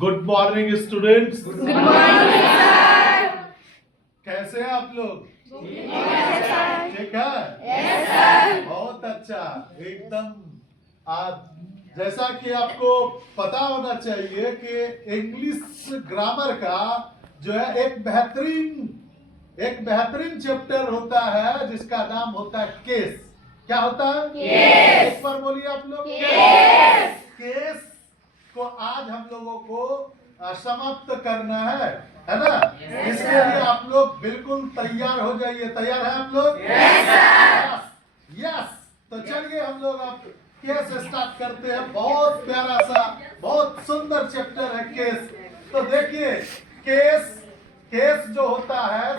Good morning students. Good morning sir. कैसे हैं आप लोग? ठीक है? Yes sir. बहुत अच्छा, एकदम। आप जैसा कि आपको पता होना चाहिए कि इंग्लिश ग्रामर का जो है एक बेहतरीन चैप्टर होता है जिसका नाम होता है केस। क्या होता है? केस। एक बार बोलिए आप लोग। केस। केस को आज हम लोगों को समाप्त करना है ना? इसके लिए आप लोग बिल्कुल तैयार हो जाइए। तैयार है आप लोग? यस। तो चलिए हम लोग अब केस स्टार्ट करते हैं। बहुत प्यारा सा, बहुत सुंदर चैप्टर है केस। तो देखिए, केस जो होता है,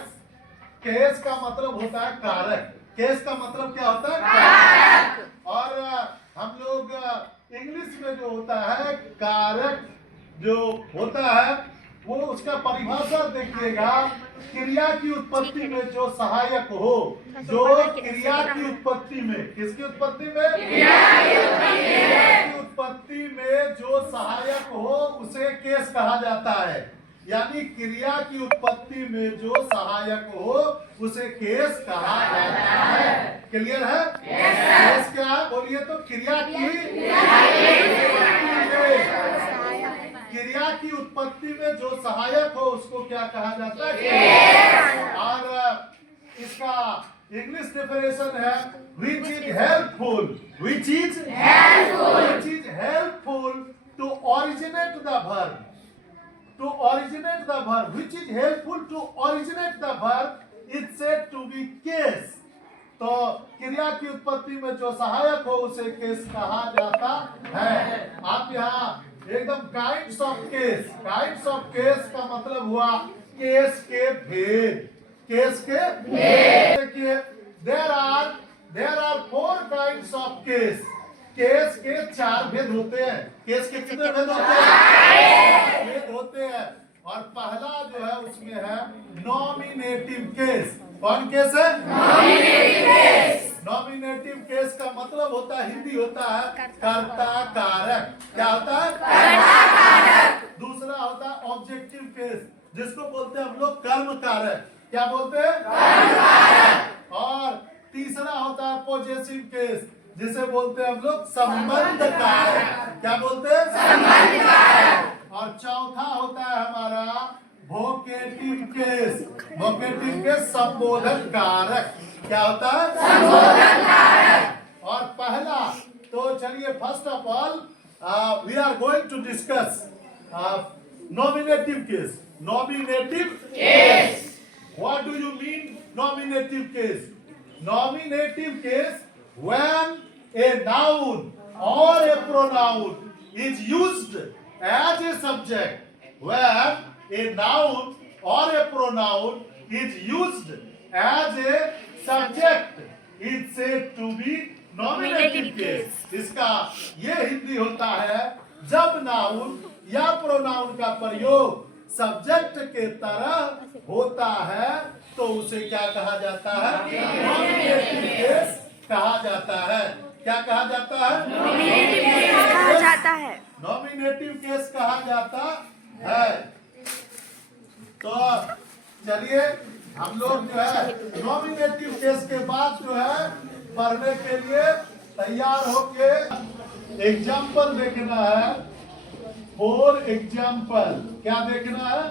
केस का मतलब होता है कारक। केस का मतलब क्या होता है? कारक। और हम लोग इंग्लिश में जो होता है कारक जो होता है वो उसका परिभाषा देखिएगा, क्रिया की उत्पत्ति में जो सहायक हो, जो क्रिया की उत्पत्ति में, किसकी उत्पत्ति में? क्रिया की उत्पत्ति में जो सहायक हो उसे केस कहा जाता है। यानी क्रिया की उत्पत्ति में जो सहायक हो उसे केस कहा जाता है। क्लियर है? केस क्या बोलिए तो? क्रिया की उत्पत्ति में जो सहायक हो उसको क्या कहा जाता है? और इसका इंग्लिश डेफिनेशन है which is helpful to originate the verb. To originate the verb, which is helpful to originate the verb is said to be case. तो क्रिया की उत्पत्ति में जो सहायक हो उसे केस कहा जाता है। आप यहाँ एकदम काइंड्स ऑफ केस का मतलब हुआ केस के भेद। देखिए, there are 4 kinds of case. Case के 4 भेद होते हैं। केस के कितने भेद होते हैं? भेद होते हैं। और पहला जो है उसमें है नॉमिनेटिव केस। कौन केस है? नॉमिनेटिव केस का मतलब होता है, हिंदी होता है कर्ता कारक। क्या होता है? कर्ता कारक। दूसरा होता है ऑब्जेक्टिव केस, जिसको बोलते हैं हम लोग कर्म कारक। क्या बोलते हैं? कर्म कारक। और तीसरा होता है पॉजेसिव केस, जिसे बोलते हैं हम लोग संबंध कारक। क्या बोलते हैं? संबंध कारक। और चौथा होता है हमारा वोकेटिव केस संबोधन कारक। क्या होता है? संबोधन कारक। और पहला, तो चलिए first of all we are going to discuss nominative case. What do you mean nominative case? Nominative case when a noun or a pronoun is used as a subject. When a noun or a pronoun is used as a subject is said to be nominative case. इसका ये हिंदी होता है जब noun या pronoun का प्रयोग subject के तरह होता है तो उसे क्या कहा जाता है? नॉमिनेटिव केस कहा जाता है। क्या कहा जाता है? नॉमिनेटिव केस कहा जाता है। नॉमिनेटिव केस कहा जाता है। तो चलिए हम लोग जो है नॉमिनेटिव केस के बाद जो है पढ़ने के लिए तैयार होके एग्जाम्पल देखना है। फॉर एग्जाम्पल, क्या देखना है?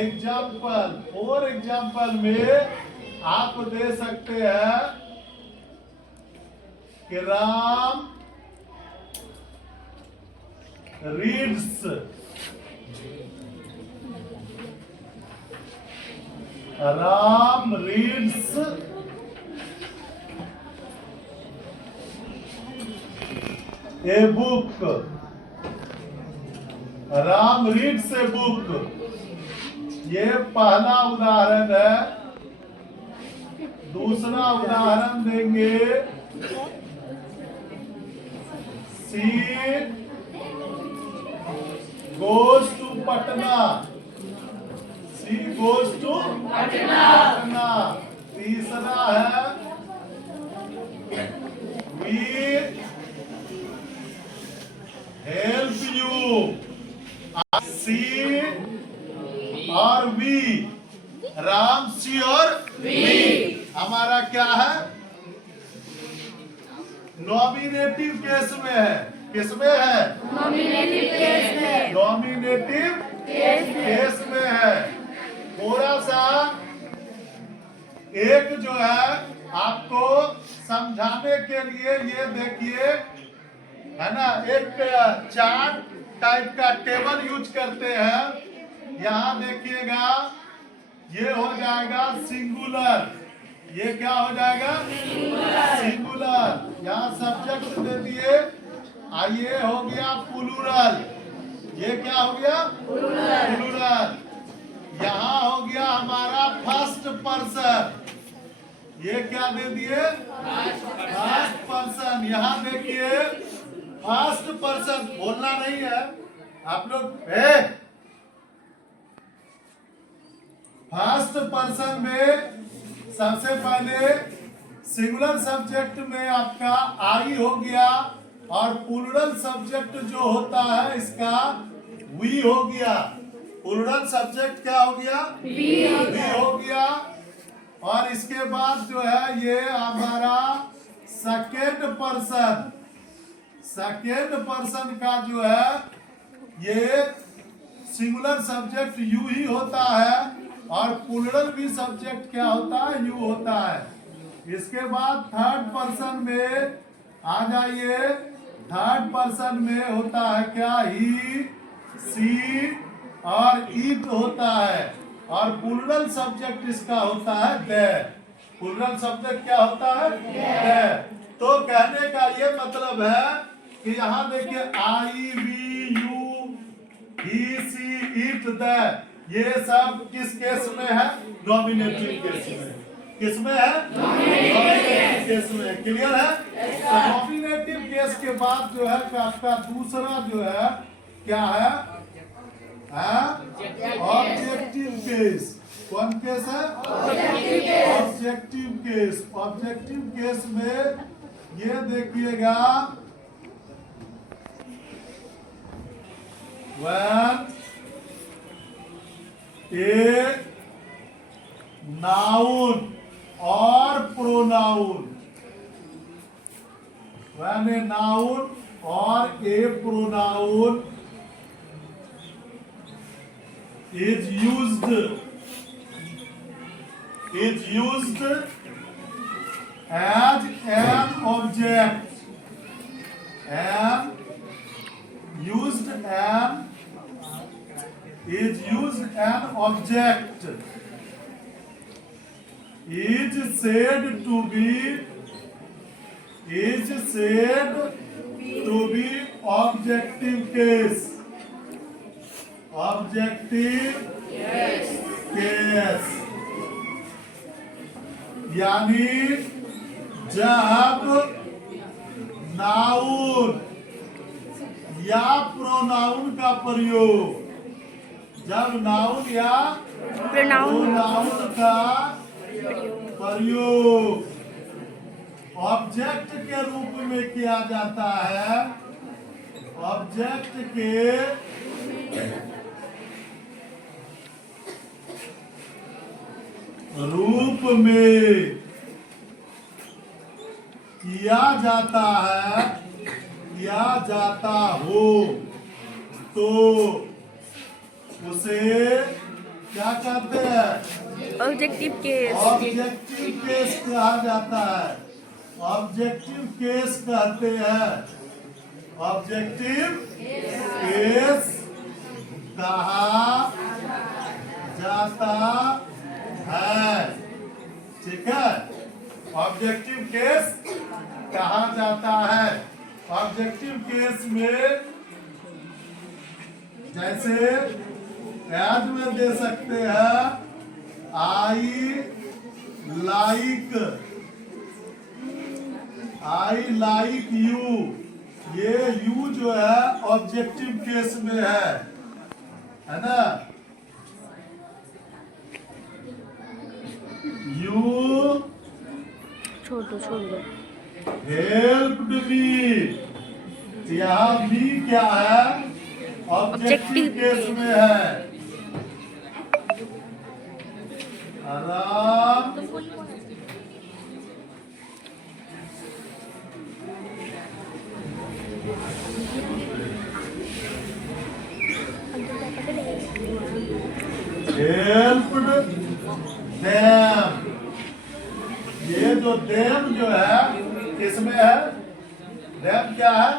एग्जाम्पल। फॉर एग्जाम्पल में आप दे सकते हैं कि Ram reads a book. Ram reads a book. ये पहला उदाहरण है। दूसरा उदाहरण देंगे she goes to Patna. She goes to Patna. तीसरा है we help help you. She और वी, राम सी और वी हमारा क्या है? नॉमिनेटिव केस में है। किसमें है? नॉमिनेटिव केस में। नॉमिनेटिव केस में है। थोड़ा सा एक जो है आपको समझाने के लिए ये देखिए, है ना, एक चार्ट टाइप का टेबल यूज करते हैं। यहाँ देखिएगा, ये हो जाएगा सिंगुलर। ये क्या हो जाएगा? सिंगुलर। यहाँ सब्जेक्ट दे दिए। ये हो गया प्लूरल। ये क्या हो गया? प्लूरल। यहाँ हो गया हमारा फर्स्ट पर्सन। ये क्या दे दिए? First person. यहाँ देखिए फर्स्ट पर्सन बोलना नहीं है आप लोग। फर्स्ट पर्सन में सबसे पहले सिंगुलर सब्जेक्ट में आपका आई हो गया, और प्लूरल सब्जेक्ट जो होता है इसका वी हो गया। प्लूरल सब्जेक्ट क्या हो गया? वी हो गया। और इसके बाद जो है ये हमारा सेकेंड पर्सन। सेकेंड पर्सन का जो है ये सिंगुलर सब्जेक्ट यू ही होता है, और प्लूरल भी सब्जेक्ट क्या होता है? यू होता है। इसके बाद थर्ड पर्सन में आ जाइए। थर्ड पर्सन में होता है क्या? ही, सी और इट होता है, और प्लूरल सब्जेक्ट इसका होता है दे। प्लूरल सब्जेक्ट क्या होता है? दे। तो कहने का ये मतलब है कि यहाँ देखिए I, we, you, he, she, it, they, ये सब किस केस में है? नॉमिनेटिव केस में। किसमें है? नॉमिनेटिव केस में। क्लियर है? तो नॉमिनेटिव केस के बाद जो है आपका दूसरा जो है क्या है? Objective case. कौन केस है? Objective case. ऑब्जेक्टिव केस में ये देखिएगा, when a noun or pronoun, when a noun or a pronoun is used as an object, is used an object, is said to be objective case. Objective case यानी जब noun या pronoun का प्रयोग, जब noun या pronoun का प्रयोग object के रूप में किया जाता है, ऑब्जेक्ट के रूप में किया जाता है या जाता हो, तो उसे क्या कहते हैं? Objective case. ऑब्जेक्टिव केस कहा जाता है। ऑब्जेक्टिव केस कहते हैं। ऑब्जेक्टिव केस कहा जाता है। ठीक है, ऑब्जेक्टिव केस कहा जाता है। ऑब्जेक्टिव केस में जैसे एज में दे सकते हैं आई लाइक यू। ये यू जो है ऑब्जेक्टिव केस में है ना? यू छोड़ दो। Helped me. यहाँ मी क्या है? ऑब्जेक्टिव केस में है। आराम। Helped them. ये जो देम जो है किसमें है? देम क्या है?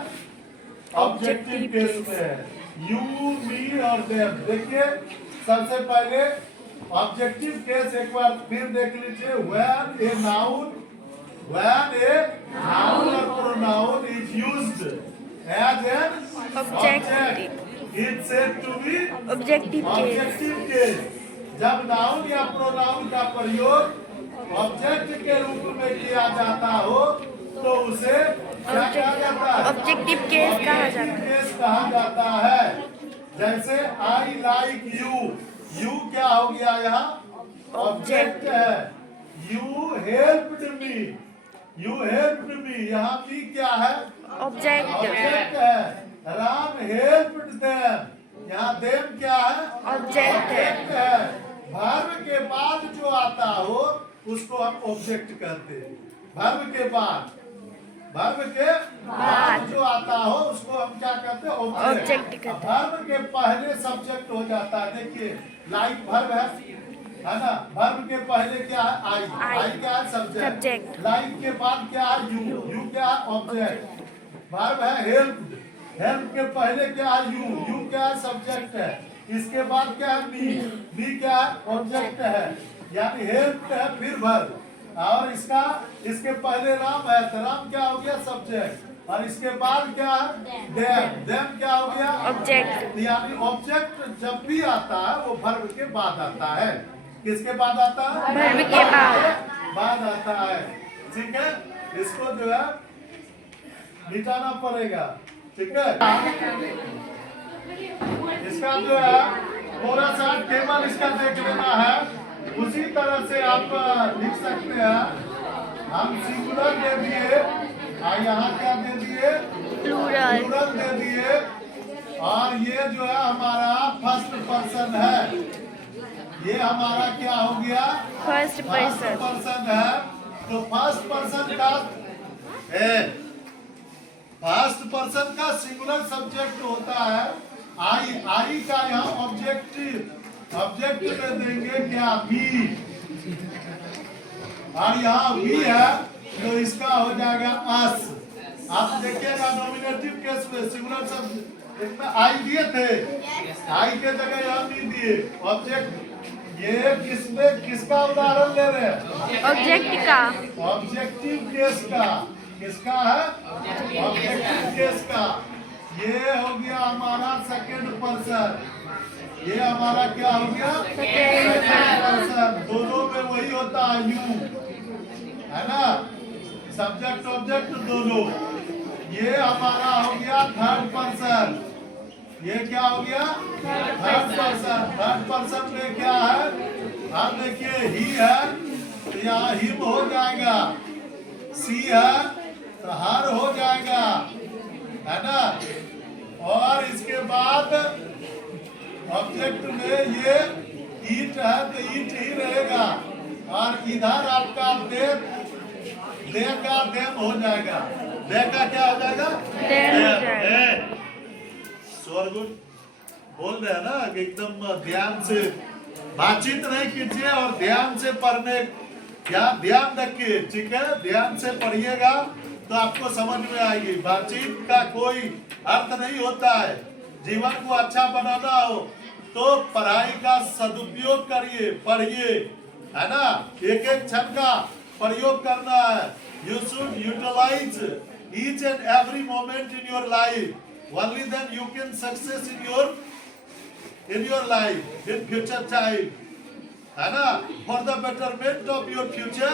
ऑब्जेक्टिव केस में है। यू, मी और देम। देखिए सबसे पहले ऑब्जेक्टिव केस एक बार फिर देख लीजिए। व्हेन ए नाउन और pronoun is used as an object, it said to be objective case. जब नाउन या प्रोनाउन का प्रयोग ऑब्जेक्ट के रूप में किया जाता हो तो उसे क्या कहा जाता है? ऑब्जेक्टिव केस कहा जाता है। केस कहा जाता है। जैसे आई लाइक यू। यू क्या हो गया यहाँ? ऑब्जेक्ट है। You helped me. यहाँ भी क्या है? ऑब्जेक्ट है। Ram helped them. यहाँ देम क्या है? ऑब्जेक्ट है। वर्ब के बाद जो आता हो उसको हम ऑब्जेक्ट कहते हैं। वर्ब के बाद जो आता हो उसको हम क्या कहते हैं? ऑब्जेक्ट कहते हैं। वर्ब के पहले सब्जेक्ट हो जाता है। देखिए लाइक वर्ब है ना? वर्ब के पहले क्या है? आई क्या है? सब्जेक्ट। लाइक के बाद क्या है? यू क्या है? ऑब्जेक्ट। वर्ब है हेल्प के पहले क्या है? यू क्या है? सब्जेक्ट है। इसके बाद क्या है? मी क्या है? ऑब्जेक्ट है। यानी हेल्प है फिर वर्ब। और इसके पहले राम है तो राम क्या हो गया? सब्जेक्ट। और इसके बाद क्या है? देम क्या हो गया? ऑब्जेक्ट। यानी ऑब्जेक्ट जब भी आता है वो वर्ब के बाद आता है। किसके बाद आता है? वर्ब के बाद आता है। ठीक है, इसको जो है मिटाना पड़ेगा। ठीक है, इसका जो है थोड़ा सा टेबल इसका देख लेना है। उसी तरह से आप लिख सकते हैं। हम सिंगुलर दे दिए और यहाँ क्या दे दिए? प्लूरल दे दिए। और ये जो है हमारा फर्स्ट पर्सन है। ये हमारा क्या हो गया? फर्स्ट पर्सन है। तो फर्स्ट पर्सन का सिंगुलर सब्जेक्ट होता है आई का यहाँ ऑब्जेक्ट में देंगे क्या? बी। और यहाँ बी है तो इसका हो जाएगा अस। आप देखिएगा नॉमिनेटिव केस में सिंगुलर शब्द इसमें आई दिए थे, आई के जगह यहाँ बी दिए। ऑब्जेक्ट ये किसका उदाहरण ले रहे हैं? ऑब्जेक्ट का। ऑब्जेक्टिव केस का। किसका है? ऑब्जेक्टिव केस का। ये हो गया हमारा सेकंड पर्सन। ये हमारा क्या हो गया? Second person. दोनों में वही होता है यू, है ना? सब्जेक्ट ऑब्जेक्ट दोनों। ये हमारा हो गया थर्ड पर्सन। ये क्या हो गया? Third person. थर्ड पर्सन में क्या है? अब देखिए ही है तो यहाँ हिम हो जाएगा। सी है तो हर हो जाएगा, है ना? और इसके बाद ऑब्जेक्ट में ये ईट है तो ईट ही रहेगा। और इधर आपका दे का देम हो जाएगा। दे का क्या हो जाएगा? So good. बोल रहे हैं ना कि एकदम ध्यान से बातचीत नहीं कीजिए और ध्यान से पढ़ने क्या ध्यान रखिए। ठीक है, ध्यान से पढ़िएगा तो आपको समझ में आएगी। बातचीत का कोई अर्थ नहीं होता है। जीवन को अच्छा बनाना हो तो पढ़ाई का सदुपयोग करिए, पढ़िए, है ना? एक एक क्षण का प्रयोग करना है। You should utilize each and every moment in your life. Only then you can success in your life in future child, है ना? For the betterment of your future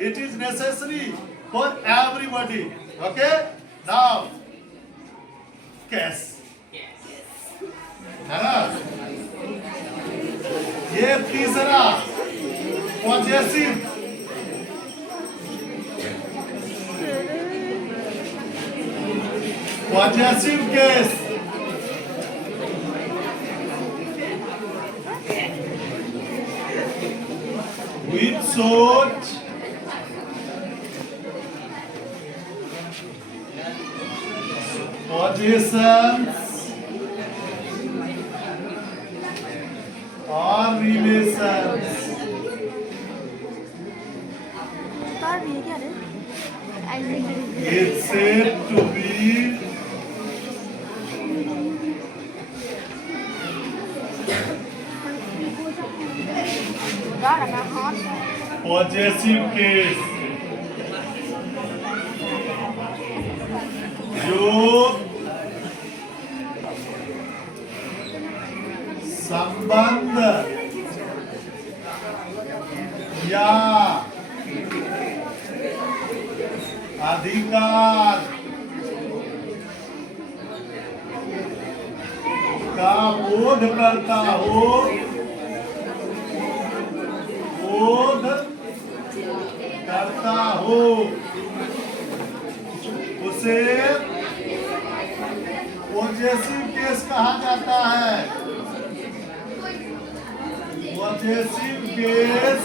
it is necessary for everybody. Okay, now case, है ना? ये तीसरा possessive. Possessive case shows, possessions और relations. It's said to be possessive case, जो संबंध या अधिकार का बोध करता हो, बोध करता हो, उसे पॉजेसिव केस कहा जाता है। पॉजेसिव केस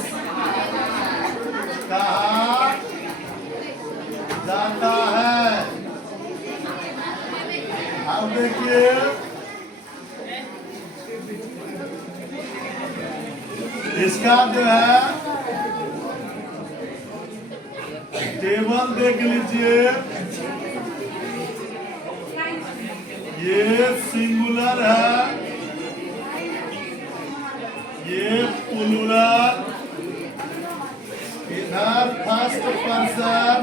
कहा जाता है। अब देखिए, इसका जो है टेबल देख लीजिए, ये सिंगुलर है, ये प्लूरल, इधर फर्स्ट पर्सन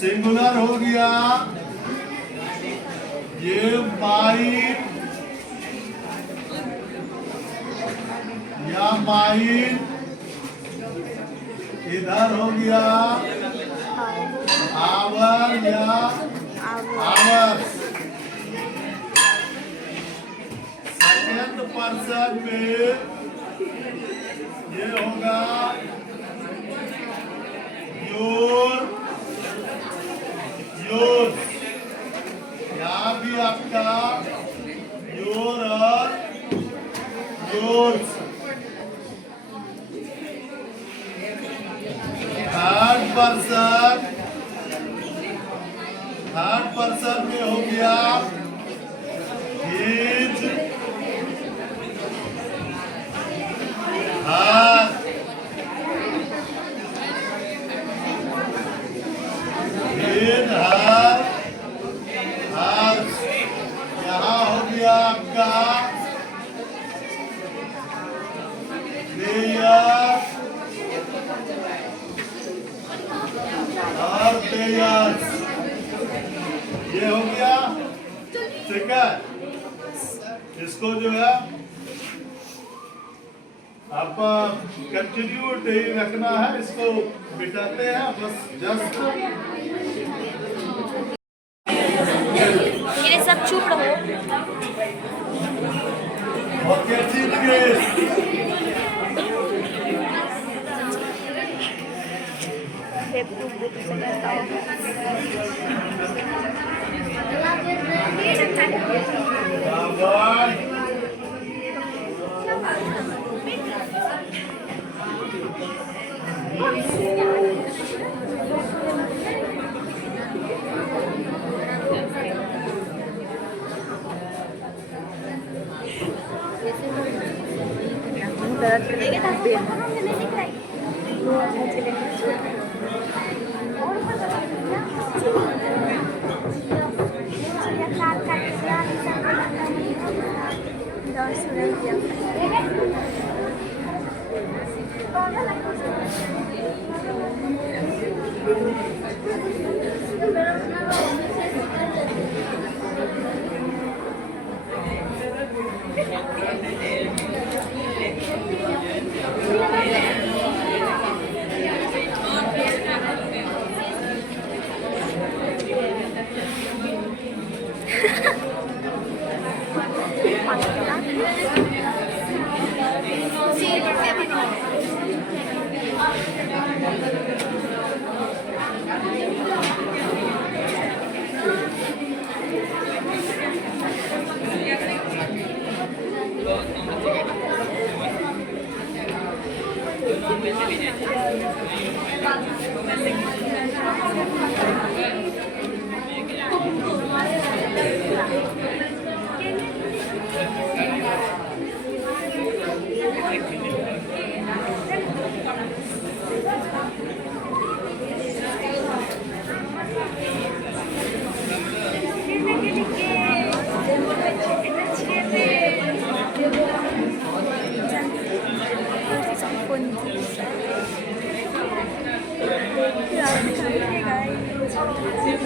सिंगुलर हो गया, ये माइन या माइन, इधर हो गया आवर या आवर्स। सेकेंड पर्सन में ये होगा योर, योर, यहाँ भी आपका योर और योर्स। थर्ड पर्सन में हो गया हिज, हर, हिज, हर, हर्ष। यहाँ हो गया आपका देयर और देयर्स। ये हो गया, ठीक है। इसको जो है आप कंटिन्यूट ही रखना है, इसको मिटाते हैं बस जस्ट। ये सब चुप रहो। ओके, ठीक है।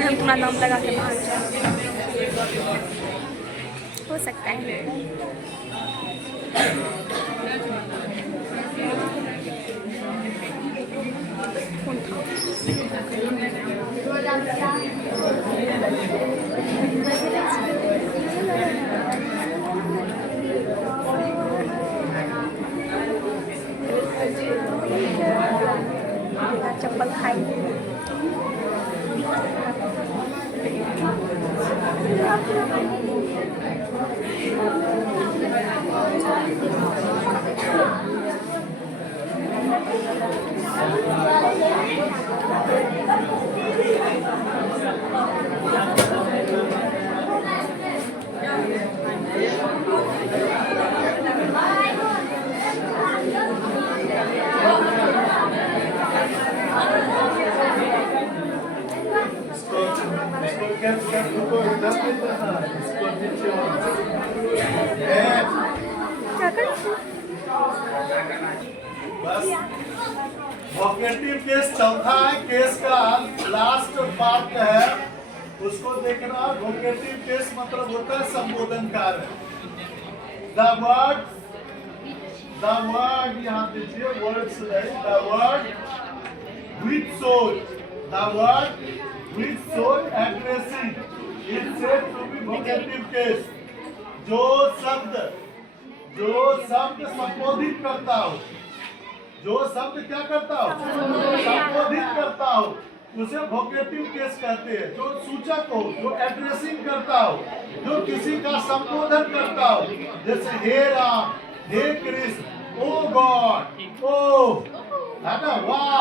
हम तुम्हारा नाम लगा के भाग जाए, हो सकता है। फोन था, चप्पल खाई। क्या कर बस वोकेटिव केस चौथा है, केस का लास्ट पार्ट है, उसको देखना। वोकेटिव केस मतलब होता है संबोधन कार्य। द वर्ड यहाँ दीजिए, वर्ड्स नहीं, the word with soul addressing is said to be vocative case। जो शब्द संबोधित करता हो, जो शब्द क्या करता हो, संबोधित करता हो, उसे वोकेटिव केस कहते हैं। जो सूचक हो, जो एड्रेसिंग करता हो, जो किसी का संबोधन करता हो, जैसे हे राम, हे कृष्ण, ओ गॉड, ओ, है ना, वाह,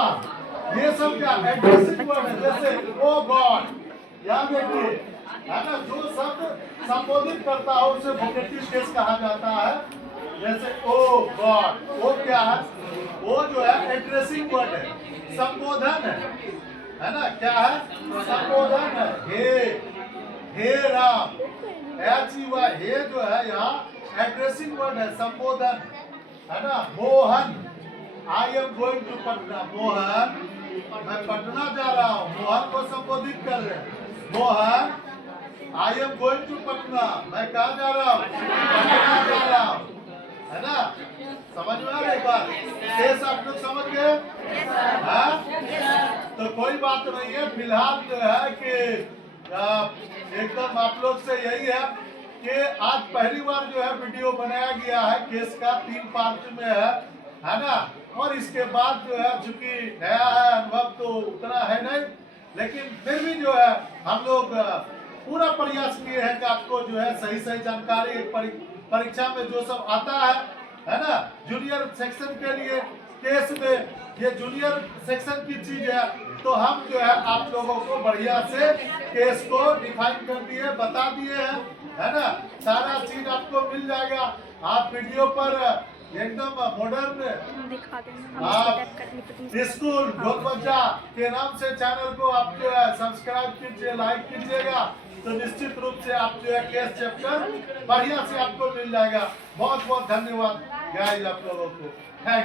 ये सब क्या एड्रेसिंग वर्ड है। जैसे ओ गॉड, याद रखिए, है ना, जो शब्द संबोधित करता हो उसे वोकेटिव केस कहा जाता है। जैसे ओ गॉड, वो क्या है, वो जो है एड्रेसिंग वर्ड है, संबोधन है ना, क्या है, संबोधन है। हे राम, हे जो है यहाँ एड्रेसिंग वर्ड है, संबोधन है ना। Mohan, I am going to Patna, Mohan, मैं पटना जा रहा हूँ, मोहन को संबोधित कर रहे हैं। Mohan, I am going to Patna, मैं कहाँ जा रहा हूँ, पटना जा रहा हूँ, है ना। समझ में आ रही बात, शेष आप लोग समझ गए? तो कोई बात नहीं है। फिलहाल जो है कि एकदम आप लोग से यही है कि आज पहली बार जो है वीडियो बनाया गया है, केस का 3 पार्ट में है ना। और इसके बाद जो है चूंकि नया है, अनुभव तो उतना है नहीं, लेकिन फिर भी जो है हम लोग पूरा प्रयास किए हैं कि आपको जो है सही जानकारी परीक्षा में जो सब आता है ना, जूनियर सेक्शन के लिए केस में ये जूनियर सेक्शन की चीज है, तो हम जो है आप लोगों को बढ़िया से केस को डिफाइन कर दिए, बता दिए हैं, है ना। सारा चीज आपको मिल जाएगा। आप वीडियो पर एकदम मॉडर्न स्कूल ढोलबज्जा के नाम से चैनल को आप जो है सब्सक्राइब कीजिए, लाइक कीजिएगा, तो निश्चित रूप से आप जो है केस चैप्टर बढ़िया से आपको मिल जाएगा। बहुत बहुत धन्यवाद गाइस आप लोगों को, थैंक